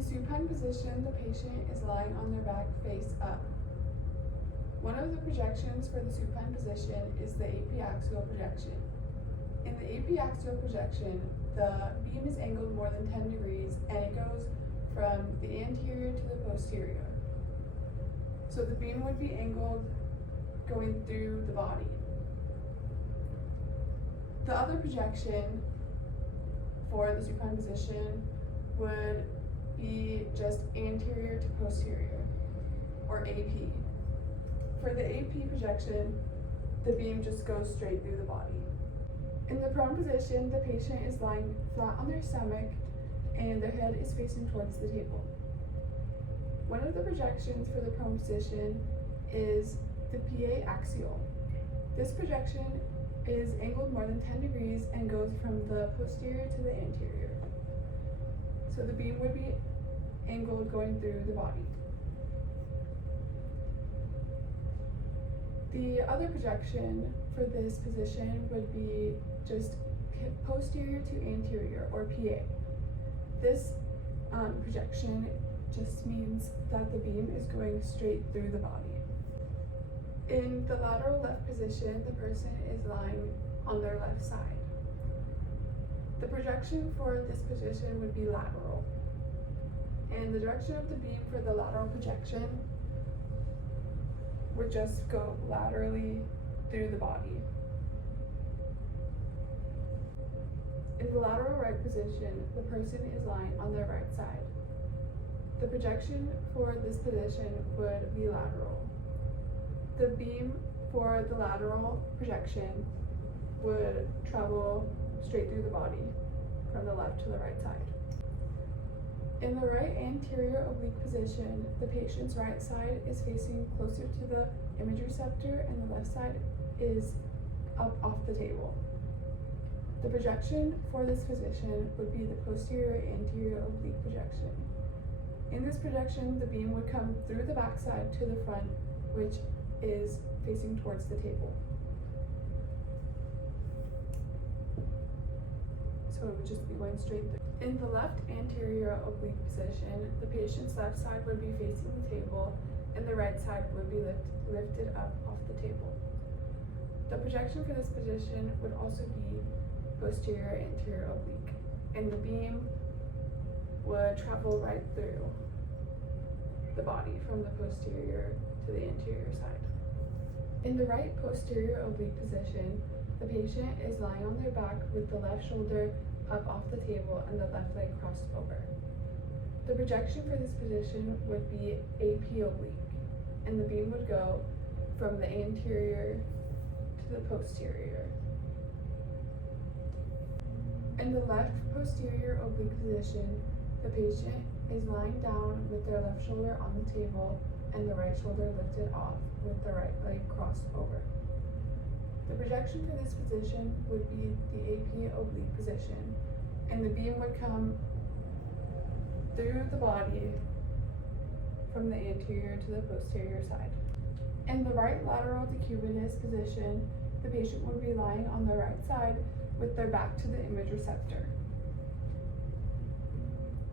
the supine position, the patient is lying on their back face up. One of the projections for the supine position is the apiaxial projection. In the apiaxial projection, the beam is angled more than 10 degrees and it goes from the anterior to the posterior. So the beam would be angled going through the body. The other projection for the supine position would be just anterior to posterior, or AP. For the AP projection, the beam just goes straight through the body. In the prone position, the patient is lying flat on their stomach and their head is facing towards the table. One of the projections for the prone position is the PA axial. This projection is angled more than 10 degrees and goes from the posterior to the anterior. So the beam would be angled going through the body. The other projection for this position would be just posterior to anterior, or PA. This projection just means that the beam is going straight through the body. In the lateral left position, the person is lying on their left side. The projection for this position would be lateral. And the direction of the beam for the lateral projection would just go laterally through the body. In the lateral right position, the person is lying on their right side. The projection for this position would be lateral. The beam for the lateral projection would travel straight through the body from the left to the right side. In the right anterior oblique position, the patient's right side is facing closer to the image receptor and the left side is up off the table. The projection for this position would be the posterior anterior oblique projection. In this projection, the beam would come through the backside to the front, which is facing towards the table. So it would just be going straight through. In the left anterior oblique position, the patient's left side would be facing the table and the right side would be lifted up off the table. The projection for this position would also be posterior anterior oblique, and the beam would travel right through the body from the posterior to the anterior side. In the right posterior oblique position, the patient is lying on their back with the left shoulder up off the table and the left leg crossed over. The projection for this position would be AP oblique, and the beam would go from the anterior to the posterior. In the left posterior oblique position, the patient is lying down with their left shoulder on the table and the right shoulder lifted off with the right leg crossed over. The projection for this position would be the AP oblique position, and the beam would come through the body from the anterior to the posterior side. In the right lateral decubitus position, the patient would be lying on the right side with their back to the image receptor.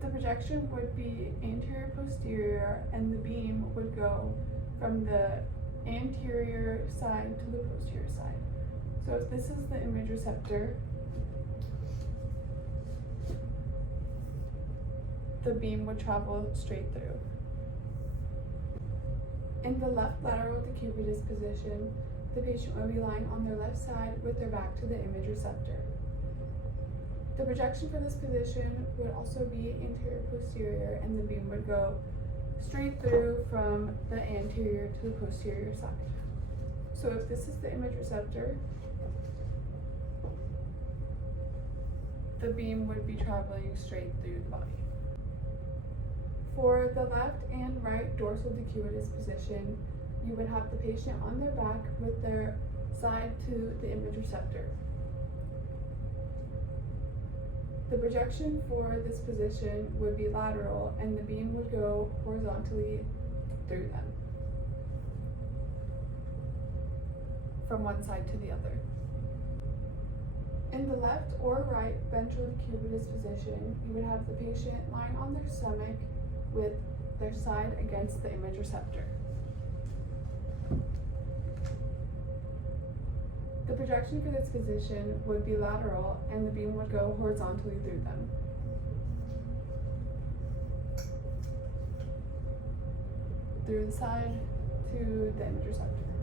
The projection would be anterior posterior, and the beam would go from the anterior side to the posterior side. So if this is the image receptor, the beam would travel straight through. In the left lateral decubitus position, the patient would be lying on their left side with their back to the image receptor. The projection for this position would also be anterior posterior, and the beam would go straight through from the anterior to the posterior side. So if this is the image receptor, the beam would be traveling straight through the body. For the left and right dorsal decubitus position, you would have the patient on their back with their side to the image receptor. The projection for this position would be lateral, and the beam would go horizontally through them from one side to the other. In the left or right ventral decubitus position, you would have the patient lying on their stomach with their side against the image receptor. The projection for this position would be lateral and the beam would go horizontally through them. Through the side to the image receptor.